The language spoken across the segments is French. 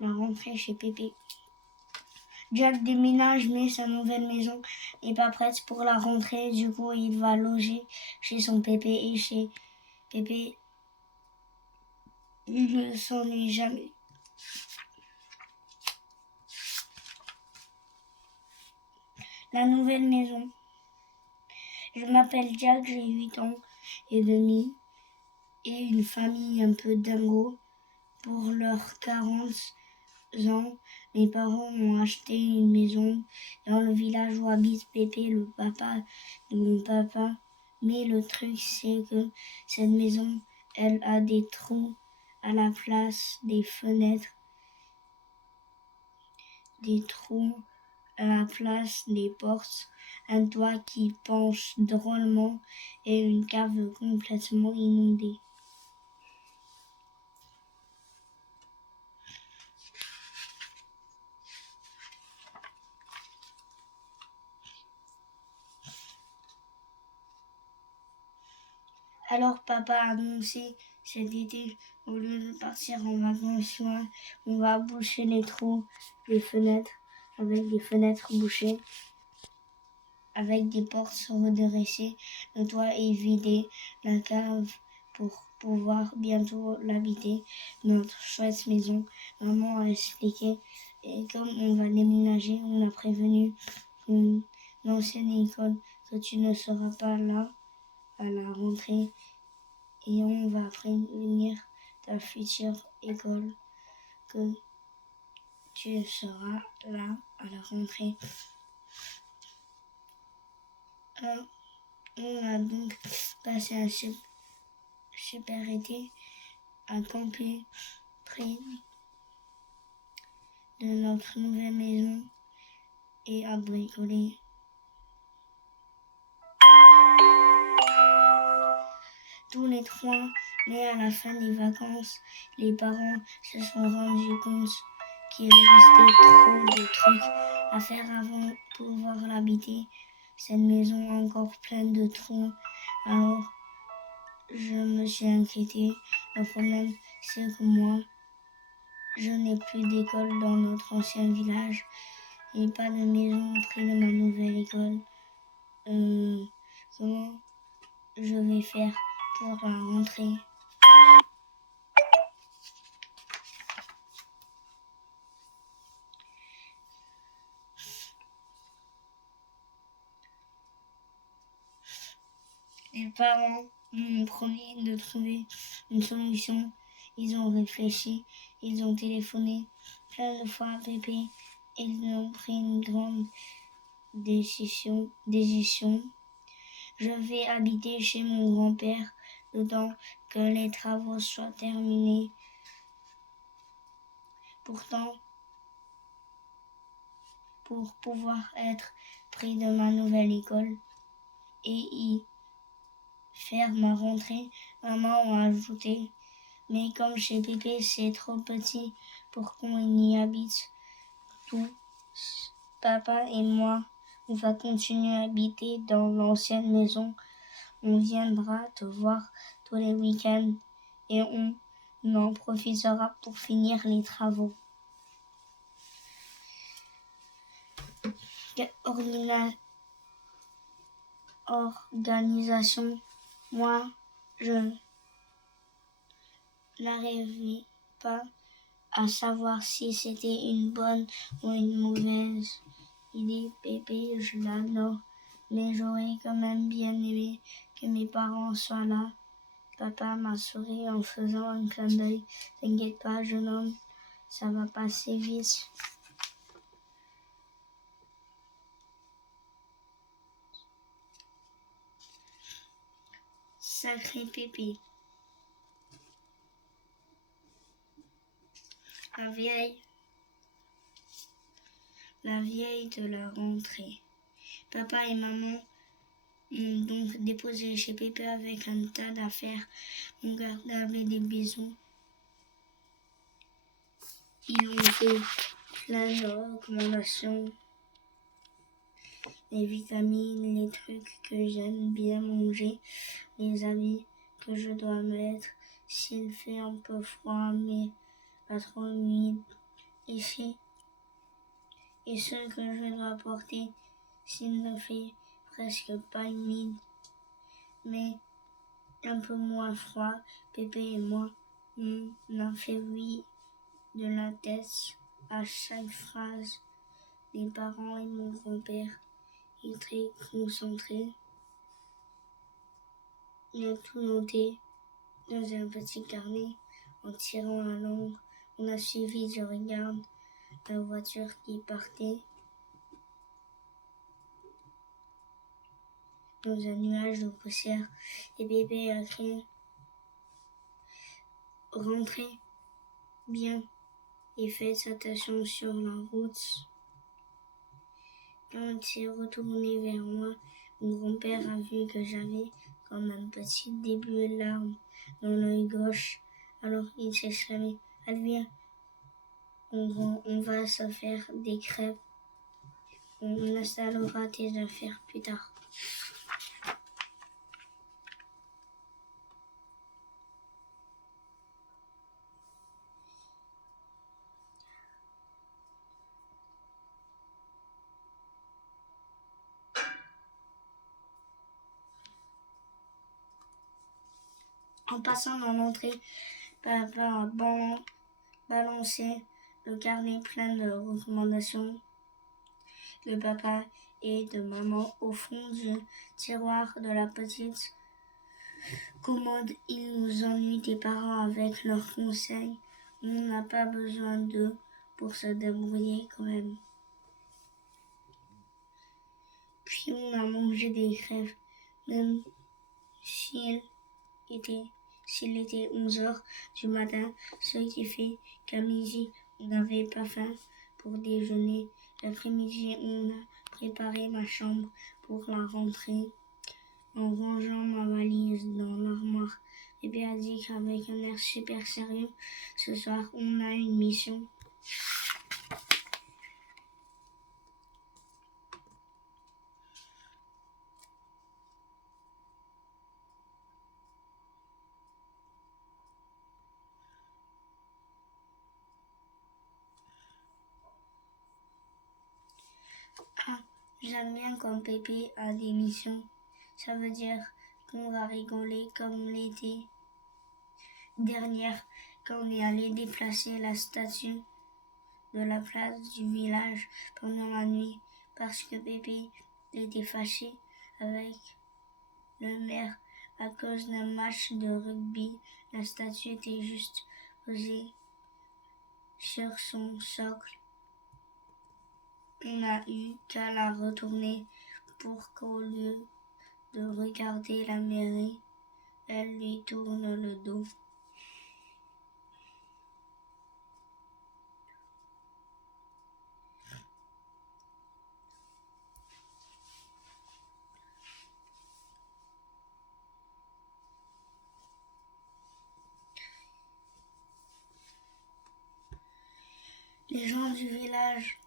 La rentrée chez Pépé. Jack déménage, mais sa nouvelle maison n'est pas prête pour la rentrée. Du coup, il va loger chez son Pépé et chez Pépé, il ne s'ennuie jamais. La nouvelle maison. Je m'appelle Jack, j'ai 8 ans et demi et une famille un peu dingo. Pour leurs 40 ans, mes parents ont acheté une maison dans le village où habite Pépé, le papa de mon papa. Mais le truc, c'est que cette maison, elle a des trous à la place des fenêtres, des trous à la place des portes, un toit qui penche drôlement et une cave complètement inondée. Alors papa a annoncé cet été, au lieu de partir en vacances loin, on va boucher les trous des fenêtres avec des fenêtres bouchées, avec des portes redressées. Le toit est vidé, la cave pour pouvoir bientôt l'habiter, notre chouette maison. Maman a expliqué, et comme on va déménager, on a prévenu l'ancienne école que tu ne seras pas là à la rentrée. Et on va prévenir ta future école que tu seras là à la rentrée. On a donc passé un super été à camper près de notre nouvelle maison et à bricoler. Tous les 3, mais à la fin des vacances, les parents se sont rendus compte qu'il restait trop de trucs à faire avant de pouvoir l'habiter. Cette maison encore pleine de trous. Alors, je me suis inquiétée. Le problème, c'est que moi, je n'ai plus d'école dans notre ancien village et pas de maison près de ma nouvelle école. Comment je vais faire pour la rentrée? Les parents m'ont promis de trouver une solution. Ils ont réfléchi, ils ont téléphoné plein de fois à Pépé et ils ont pris une grande décision. Je vais habiter chez mon grand-père le temps que les travaux soient terminés. Pourtant, pour pouvoir être près de ma nouvelle école et y faire ma rentrée, maman a ajouté, mais comme chez Pépé c'est trop petit pour qu'on y habite tous, papa et moi, on va continuer à habiter dans l'ancienne maison. On viendra te voir tous les week-ends et on en profitera pour finir les travaux. Organisation. Moi, je n'arrivais pas à savoir si c'était une bonne ou une mauvaise idée. Pépé, je l'adore, mais j'aurais quand même bien aimé que mes parents soient là. Papa m'a souri en faisant un clin d'œil. T'inquiète pas, jeune homme, ça va passer vite. Sacré Pépé. La vieille de la rentrée. Papa et maman m'ont donc déposé chez Pépé avec un tas d'affaires, mon cartable et des bisous. Ils ont fait plein de recommandations, les vitamines, les trucs que j'aime bien manger, les habits que je dois mettre s'il fait un peu froid mais pas trop humide, ici et ce que je dois porter s'il ne fait presque pas humide, mais un peu moins froid. Pépé et moi, on a fait oui de la tête à chaque phrase. Mes parents et mon grand-père étaient très concentrés. On a tout noté dans un petit carnet. En tirant la langue, on a suivi du regard la voiture qui partait dans un nuage de poussière et bébé a crié « Rentrez bien et faites attention sur la route ». Quand il s'est retourné vers moi, mon grand-père a vu que j'avais comme un petit début de larme dans l'œil gauche. Alors il s'est exclamé « Allez, on va se faire des crêpes. On installera tes affaires plus tard. » En passant dans l'entrée, papa a balancé le carnet plein de recommandations de papa et de maman au fond du tiroir de la petite commode. Il nous ennuie tes parents avec leurs conseils. On n'a pas besoin d'eux pour se débrouiller quand même. Puis on a mangé des crêpes, même s'il était 11 heures du matin, ce qui fait qu'à midi, on n'avait pas faim pour déjeuner. L'après-midi, on a préparé ma chambre pour la rentrée en rangeant ma valise dans l'armoire. Bébé a dit qu'avec un air super sérieux, ce soir, on a une mission. Ah, j'aime bien quand Pépé a des missions. Ça veut dire qu'on va rigoler comme l'été dernière quand on est allé déplacer la statue de la place du village pendant la nuit parce que Pépé était fâché avec le maire à cause d'un match de rugby. La statue était juste posée sur son socle. On n'a eu qu'à la retourner pour qu'au lieu de regarder la mairie, elle lui tourne le dos. Les gens du village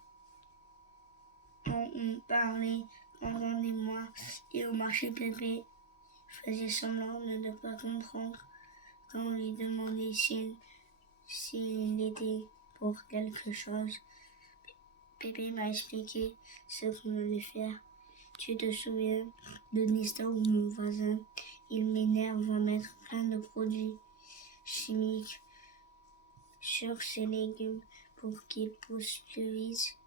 en ont parlé pendant des mois et au marché Pépé faisait semblant de ne pas comprendre quand on lui demandait s'il était pour quelque chose. Pépé m'a expliqué ce qu'on allait faire. Tu te souviens de l'histoire où mon voisin, il m'énerve, va mettre plein de produits chimiques sur ses légumes pour qu'ils poussent plus vite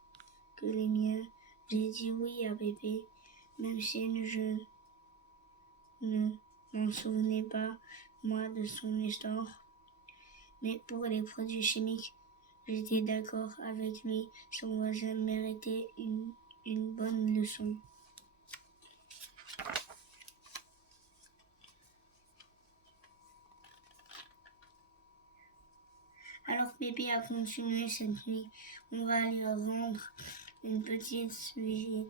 que les miens. J'ai dit oui à Pépé, même si je ne m'en souvenais pas, moi, de son histoire. Mais pour les produits chimiques, j'étais d'accord avec lui. Son voisin méritait une bonne leçon. Alors Pépé a continué cette nuit. On va lui rendre une petite visite.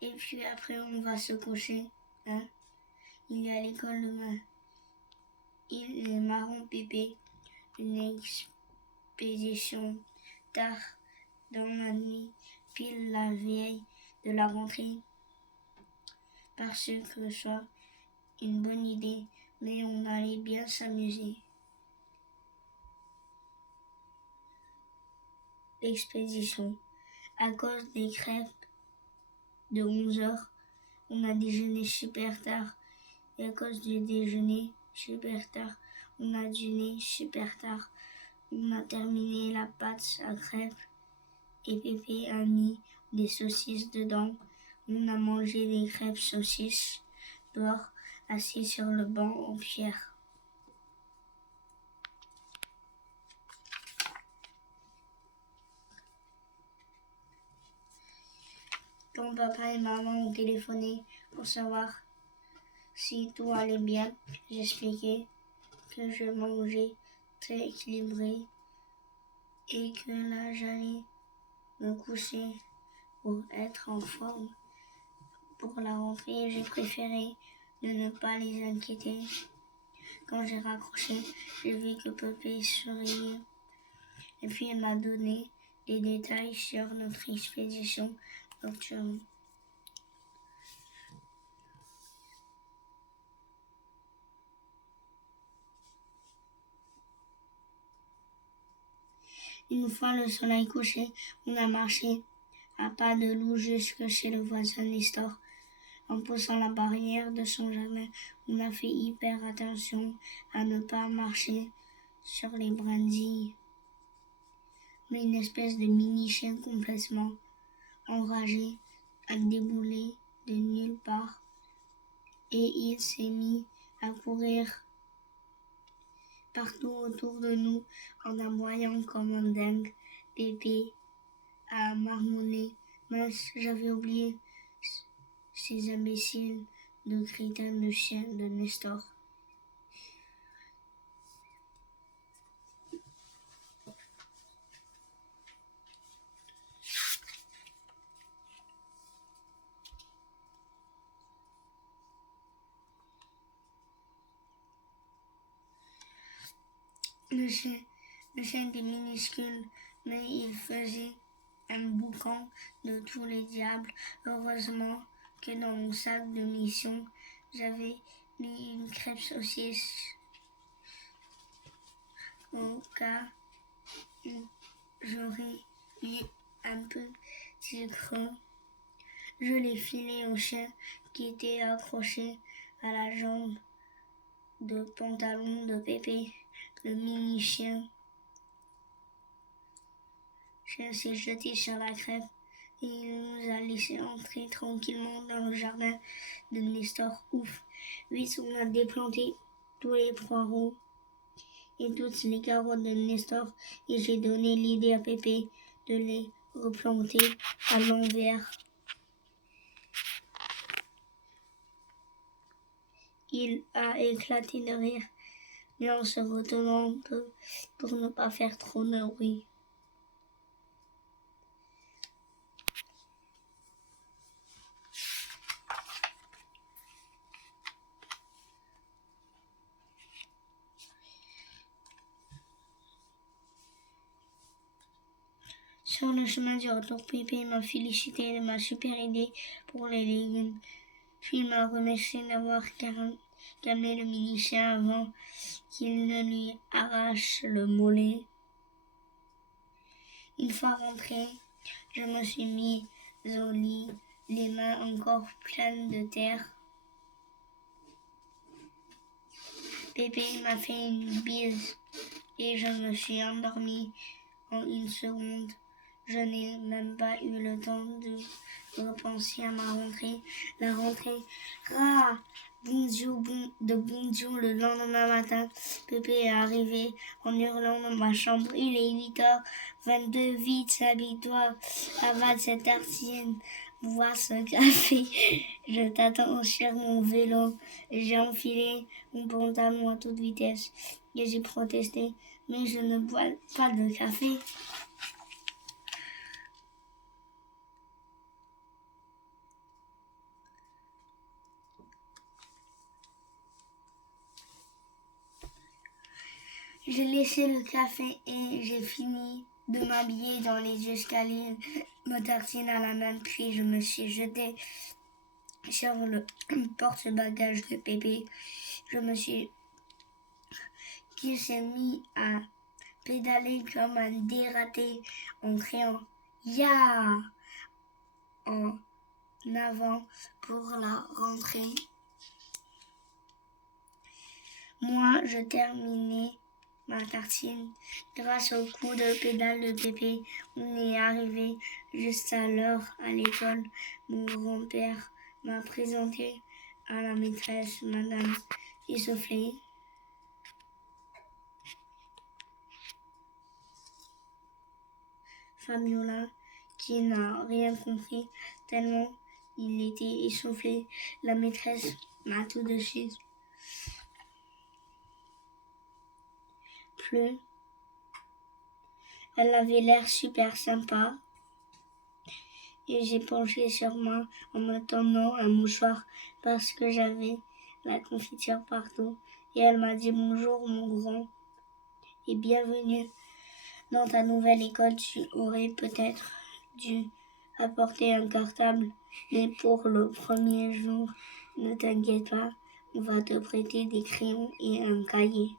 Et puis après, on va se coucher. Hein? Il est à l'école demain. Il est marrant, Pépé. Une expédition tard dans la nuit, pile la veille de la rentrée. Parce que ce soit une bonne idée, mais on allait bien s'amuser. expédition. À cause des crêpes de 11 heures, on a déjeuné super tard. Et à cause du déjeuner super tard, on a dîné super tard. On a terminé la pâte à crêpes et Pépé a mis des saucisses dedans. On a mangé des crêpes saucisses dehors, assis sur le banc en pierre. Quand papa et maman ont téléphoné pour savoir si tout allait bien, j'expliquais que je mangeais très équilibré et que là j'allais me coucher pour être en forme. Pour la rentrée, j'ai préféré de ne pas les inquiéter. Quand j'ai raccroché, j'ai vu que Pépé souriait et puis elle m'a donné des détails sur notre expédition nocturne. Une fois le soleil couché, on a marché à pas de loup jusque chez le voisin Nestor. En poussant la barrière de son jardin, on a fait hyper attention à ne pas marcher sur les brindilles. Mais une espèce de mini-chien complètement enragé a déboulé de nulle part et il s'est mis à courir partout autour de nous en aboyant comme un dingue. Pépé a marmonné. Mince, j'avais oublié ces imbéciles de crétins de chiens de Nestor. Le chien était minuscule, mais il faisait un boucan de tous les diables. Heureusement que dans mon sac de mission, j'avais mis une crêpe saucisse au cas où j'aurais eu un petit creux. Je l'ai filé au chien qui était accroché à la jambe de pantalon de Pépé. Le mini-chien s'est jeté sur la crêpe et il nous a laissé entrer tranquillement dans le jardin de Nestor. Ouf! Vite, on a déplanté tous les poireaux et toutes les carottes de Nestor et j'ai donné l'idée à Pépé de les replanter à l'envers. Il a éclaté de rire, mais en se retenant un peu pour ne pas faire trop de bruit. Sur le chemin du retour, Pépé m'a félicité de ma super idée pour les légumes. Puis il m'a remercié d'avoir calmé le mini-chien avant qu'il ne lui arrache le mollet. Une fois rentrée, je me suis mis au lit, les mains encore pleines de terre. Pépé m'a fait une bise et je me suis endormie en une seconde. Je n'ai même pas eu le temps de repenser à ma rentrée. La rentrée, bonjour, bonjour le lendemain matin. Pépé est arrivé en hurlant dans ma chambre. Il est 8h22, vite, habille-toi, avale cette tartine, bois ce café. Je t'attends sur mon vélo. J'ai enfilé mon pantalon à toute vitesse et j'ai protesté. Mais je ne bois pas de café. J'ai laissé le café et j'ai fini de m'habiller dans les escaliers, ma tartine à la main, puis je me suis jetée sur le porte-bagages de Pépé. Qui s'est mis à pédalé comme un dératé en criant « Ya !» en avant pour la rentrée. Moi, je terminais ma tartine. Grâce au coup de pédale de Pépé, on est arrivé juste à l'heure à l'école. Mon grand-père m'a présenté à la maîtresse, Madame Essoufflée. Fabiola, qui n'a rien compris tellement il était essoufflé. La maîtresse m'a tout de suite plu. Elle avait l'air super sympa et j'ai penché sur moi en me tendant un mouchoir parce que j'avais la confiture partout. Et elle m'a dit bonjour mon grand et bienvenue dans ta nouvelle école. Tu aurais peut-être dû apporter un cartable, mais pour le premier jour, ne t'inquiète pas, on va te prêter des crayons et un cahier.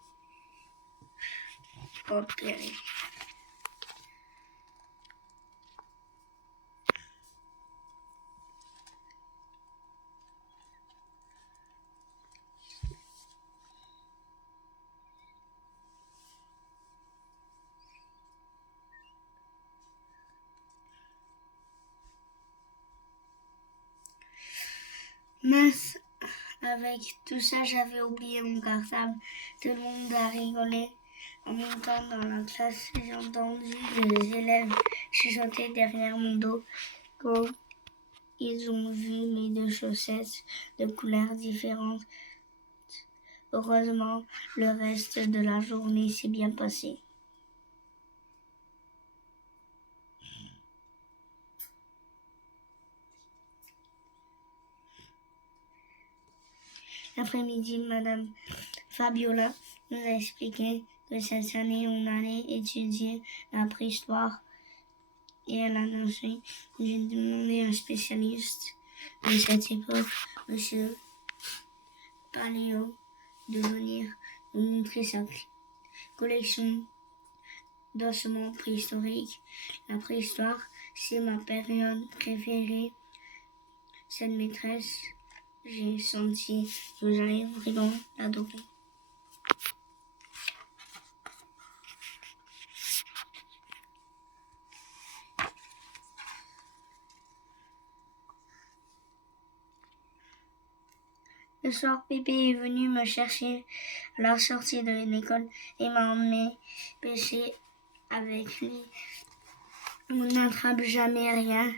Oh, purée. Mince, avec tout ça, j'avais oublié mon cartable. Tout le monde a rigolé. En même temps, dans la classe, j'ai entendu les élèves chuchoter derrière mon dos quand ils ont vu mes deux chaussettes de couleurs différentes. Heureusement, le reste de la journée s'est bien passé. L'après-midi, Madame Fabiola nous a expliqué que cette année, on allait étudier la préhistoire. Et elle a annoncé que j'ai demandé à un spécialiste de cette époque, M. Paléo, de venir nous montrer sa collection d'ossements préhistoriques. La préhistoire, c'est ma période préférée. Cette maîtresse, j'ai senti que j'allais vraiment l'adorer. Le soir, Pépé est venu me chercher à la sortie de l'école et m'a emmené pêcher avec lui. On n'attrape jamais rien,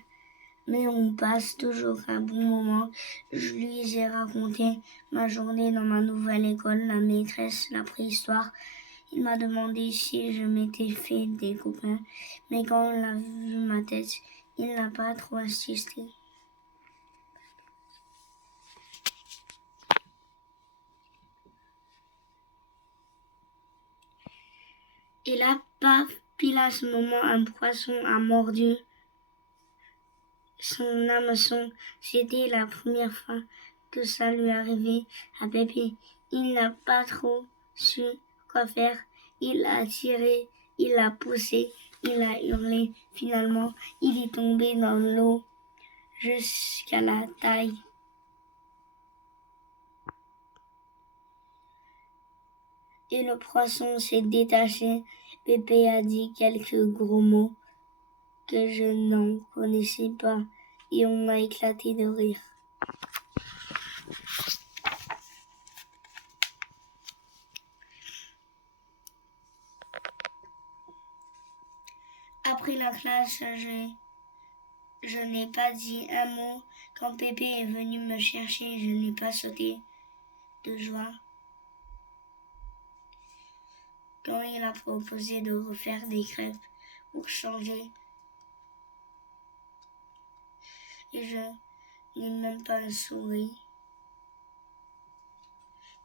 mais on passe toujours un bon moment. Je lui ai raconté ma journée dans ma nouvelle école, la maîtresse, la préhistoire. Il m'a demandé si je m'étais fait des copains, mais quand il a vu ma tête, il n'a pas trop insisté. Et là, paf, pile à ce moment, un poisson a mordu son hameçon. C'était la première fois que ça lui arrivait à Pépé. Il n'a pas trop su quoi faire. Il a tiré, il a poussé, il a hurlé. Finalement, il est tombé dans l'eau jusqu'à la taille. Et le poisson s'est détaché. Pépé a dit quelques gros mots que je n'en connaissais pas et on a éclaté de rire. Après la classe, je n'ai pas dit un mot. Quand Pépé est venu me chercher, je n'ai pas sauté de joie. Quand il a proposé de refaire des crêpes pour changer, et je n'ai même pas souri.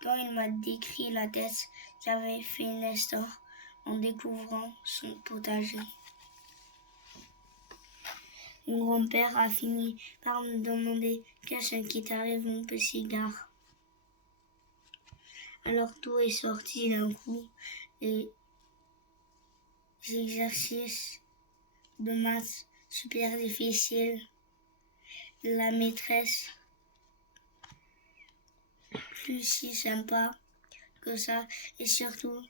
Quand il m'a décrit la tête qu'avait fait Nestor en découvrant son potager. Mon grand-père a fini par me demander qu'est-ce qui t'arrive, mon petit gars. Alors tout est sorti d'un coup et exercices de maths super difficiles. La maîtresse, plus si sympa que ça, et surtout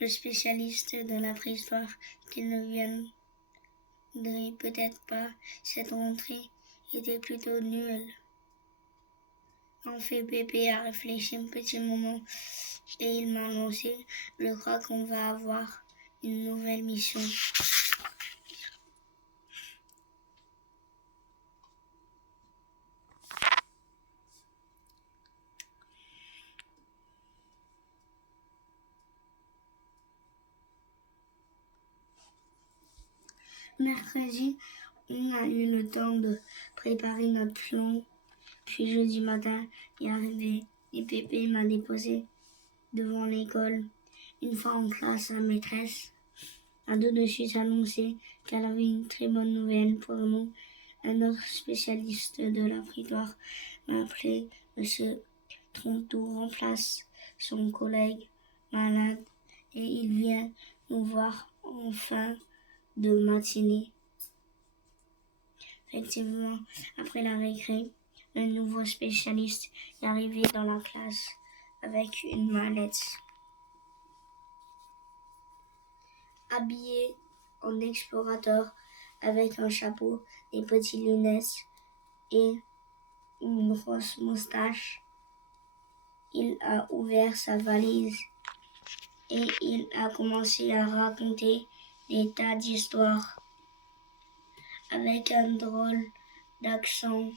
le spécialiste de la préhistoire qui ne viendrait peut-être pas. Cette rentrée était plutôt nulle. En fait, Pépé a réfléchi un petit moment et il m'a annoncé: je crois qu'on va avoir une nouvelle mission. Mercredi, on a eu le temps de préparer notre plan. Puis jeudi matin est arrivé et Pépé m'a déposé devant l'école. Une fois en classe, la maîtresse a tout de suite annoncé qu'elle avait une très bonne nouvelle pour nous. Un autre spécialiste de la préhistoire m'a appelé. Monsieur Trontou remplace son collègue malade et il vient nous voir en fin de matinée. Effectivement, après la récré, le nouveau spécialiste est arrivé dans la classe avec une mallette. Habillé en explorateur avec un chapeau, des petites lunettes et une grosse moustache, il a ouvert sa valise et il a commencé à raconter des tas d'histoires avec un drôle d'accent.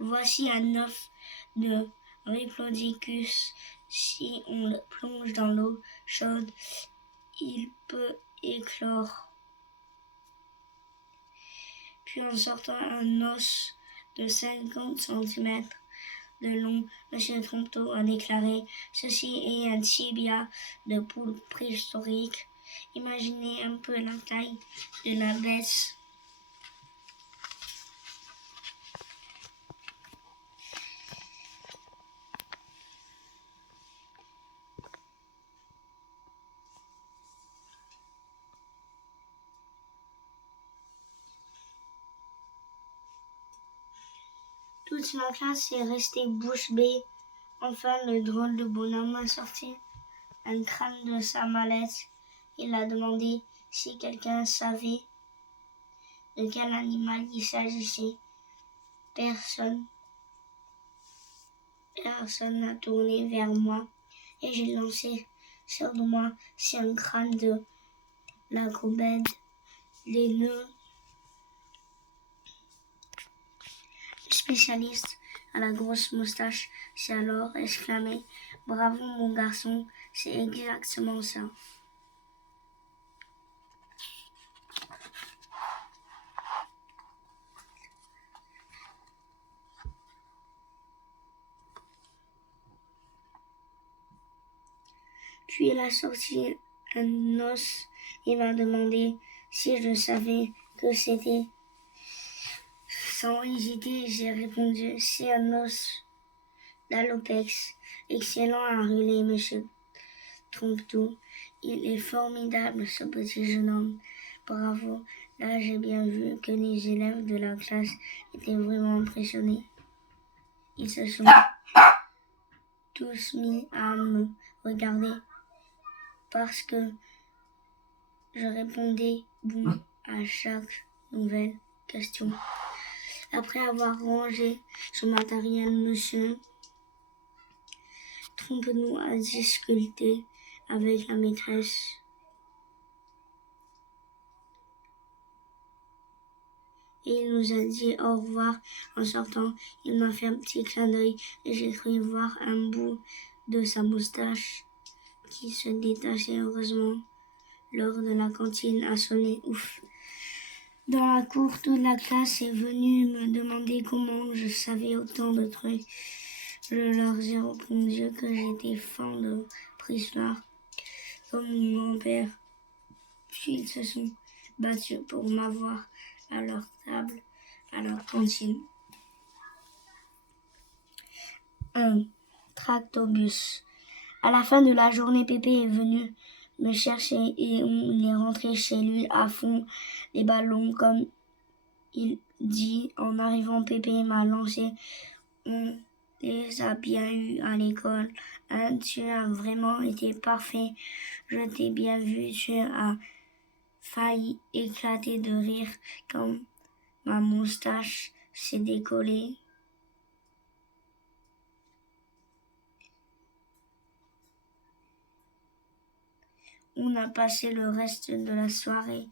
Voici un œuf de Diplodocus. Si on le plonge dans l'eau chaude, il peut éclore. Puis en sortant un os de 50 cm de long, M. Trontou a déclaré: ceci est un tibia de poule préhistorique. Imaginez un peu la taille de la bête. Toute la classe est restée bouche bée. Enfin, le drôle de bonhomme a sorti un crâne de sa mallette. Il a demandé si quelqu'un savait de quel animal il s'agissait. Personne n'a tourné vers moi et j'ai lancé sur moi: c'est un crâne de lacobède. Les nœuds. Le spécialiste à la grosse moustache s'est alors exclamé: bravo mon garçon, c'est exactement ça. Puis il a sorti un os et m'a demandé si je savais que c'était. Sans hésiter, j'ai répondu: c'est un os d'Alopex. Excellent, a râlé M. Trontou. Il est formidable, ce petit jeune homme. Bravo. Là, j'ai bien vu que les élèves de la classe étaient vraiment impressionnés. Ils se sont tous mis à me regarder parce que je répondais bon à chaque nouvelle question. Après avoir rangé son matériel, monsieur Trontou a discuté avec la maîtresse. Et il nous a dit au revoir en sortant. Il m'a fait un petit clin d'œil et j'ai cru voir un bout de sa moustache qui se détachait. Heureusement, l'heure de la cantine a sonné. Ouf. Dans la cour, toute la classe est venue me demander comment je savais autant de trucs. Je leur ai répondu que j'étais fan de préhistoire, comme mon grand-père. Puis ils se sont battus pour m'avoir à leur table, à leur cantine. Un tractobus À la fin de la journée, Pépé est venu me chercher et on est rentré chez lui à fond les ballons, comme il dit. En arrivant, Pépé m'a lancé. On les a bien eus à l'école. Hein, tu as vraiment été parfait. Je t'ai bien vu. Tu as failli éclater de rire quand ma moustache s'est décollée. On a passé le reste de la soirée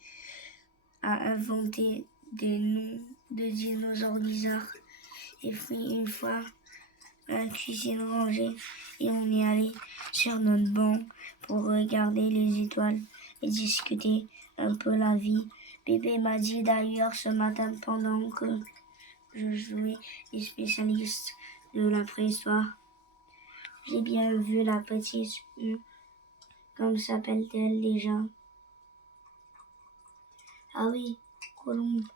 à inventer des noms de dinosaures bizarres. Et puis une fois la cuisine rangée, et on est allé sur notre banc pour regarder les étoiles et discuter un peu la vie. Bébé m'a dit d'ailleurs ce matin pendant que je jouais les spécialistes de la préhistoire. J'ai bien vu la petite Comme s'appelle-t-elle déjà? Ah oui, Colombe.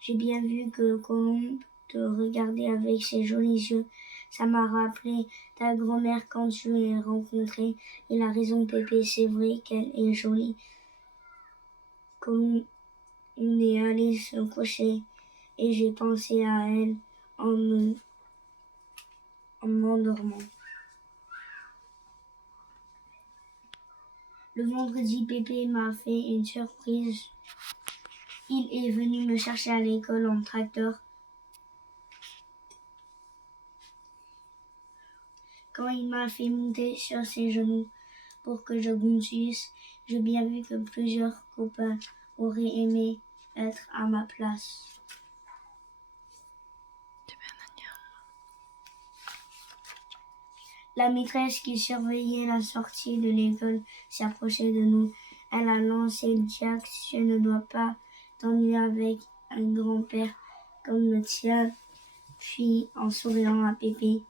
J'ai bien vu que Colombe te regardait avec ses jolis yeux. Ça m'a rappelé ta grand-mère quand tu l'as rencontrée. Il a raison, Pépé, c'est vrai qu'elle est jolie. Colombe, on est allé se coucher et j'ai pensé à elle en m'endormant. Le vendredi, Pépé m'a fait une surprise. Il est venu me chercher à l'école en tracteur. Quand il m'a fait monter sur ses genoux pour que je conduise, j'ai bien vu que plusieurs copains auraient aimé être à ma place. La maîtresse qui surveillait la sortie de l'école s'approchait de nous. Elle a lancé Jack, tu ne dois pas t'ennuyer avec un grand-père comme le tien. Puis, en souriant à Pépé,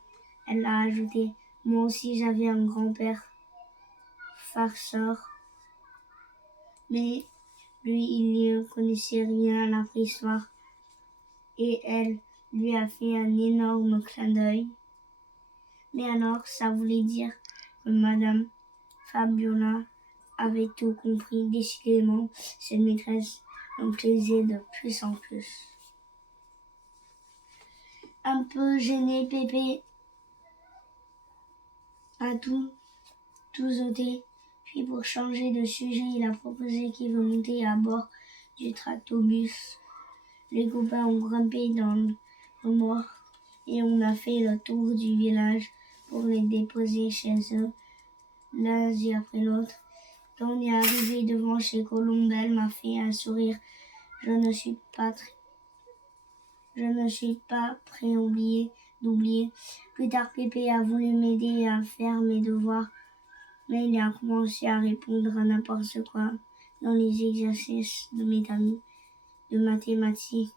elle a ajouté, moi aussi j'avais un grand-père farceur. Mais lui, il ne connaissait rien à la préhistoire. Et elle lui a fait un énorme clin d'œil. Mais alors, ça voulait dire que Madame Fabiola avait tout compris. Décidément, cette maîtresse me plaisait de plus en plus. Un peu gêné, Pépé a tout ôté. Puis pour changer de sujet, il a proposé qu'il veut monter à bord du tractobus. Les copains ont grimpé dans le remorque et on a fait le tour du village pour les déposer chez eux, l'un après l'autre. Quand on est arrivé devant chez Colombe, elle m'a fait un sourire. Je ne suis pas prêt d'oublier. Plus tard, Pépé a voulu m'aider à faire mes devoirs, mais il a commencé à répondre à n'importe quoi dans les exercices de mathématiques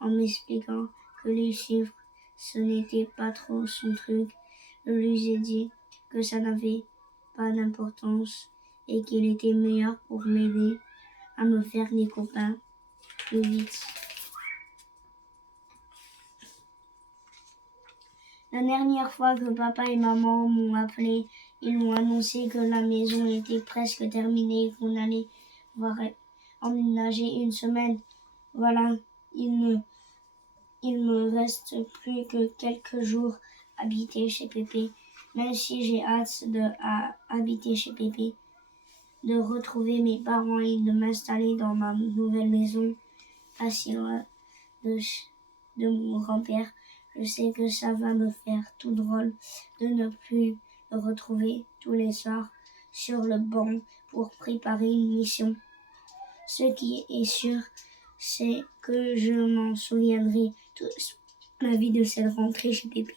en m'expliquant que les chiffres, ce n'était pas trop son truc. Je lui ai dit que ça n'avait pas d'importance et qu'il était meilleur pour m'aider à me faire des copains plus vite. La dernière fois que papa et maman m'ont appelé, ils m'ont annoncé que la maison était presque terminée et qu'on allait emménager une semaine. Voilà, il me reste plus que quelques jours à habiter chez Pépé. Même si j'ai hâte habiter chez Pépé, de retrouver mes parents et de m'installer dans ma nouvelle maison, pas si loin de mon grand-père. Je sais que ça va me faire tout drôle de ne plus le retrouver tous les soirs sur le banc pour préparer une mission. Ce qui est sûr, c'est que je m'en souviendrai toute ma vie de cette rentrée chez Pépé.